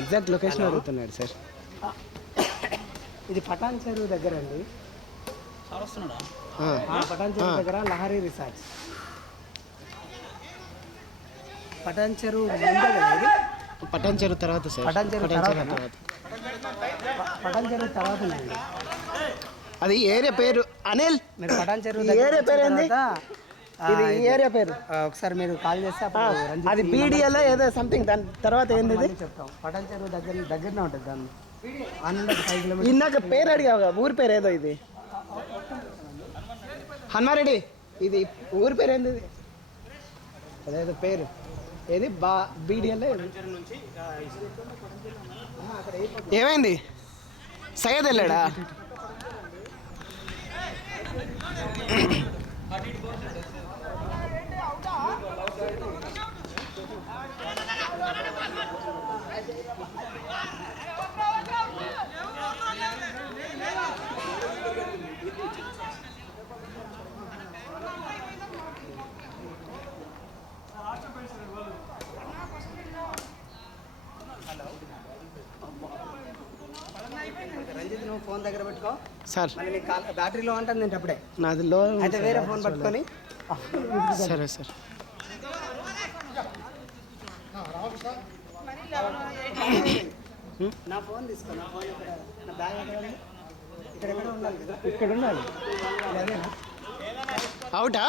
Exact location అడుగుతున్నాడు sir. ఇది పటాన్ చెరువు దగ్గర అండి. పటాన్ చెరువు దగ్గర లహరి రిసార్ట్స్. పటాన్ చెరువు పటాన్ చెరువు తర్వాత సార్. పటాన్ చెరువు తర్వాత అది ఏరియా పేరు అనిల్. మీరు పటాన్ చెరువు ఏరియా పేరు ఏంది? ఇది ఏరియా పేరు. ఒకసారి మీరు కాల్ చేస్తే అది బీడిఎల్ ఏదో సంథింగ్. దాని తర్వాత ఏంది చెప్తాం. పటాన్ చెరువు దగ్గరనే ఉంటుంది. దాన్ని ఆనంద 5 కిలోమీటర్స్. ఇందాక పేరు అడిగా, ఊరి పేరు ఏదో ఇది హన్మారెడ్డి. ఇది ఊరి పేరు ఏంది? అదేదో పేరు ఏది బీడిఎల్. ఏమైంది? సయ్యద్ వెళ్ళాడా? రంజిత్, నువ్వు ఫోన్ దగ్గర పెట్టుకో సార్. బ్యాటరీలో ఉంటుంది నేను అప్పుడే. నాది లో అయితే వేరే ఫోన్ పట్టుకొని. సరే సార్. నా ఫోన్ తీసుకో. నా ఫోన్ నా బ్యాగ్ ఇక్కడ ఉండాలి కదా. ఇక్కడ ఉండాలి. అవుటా?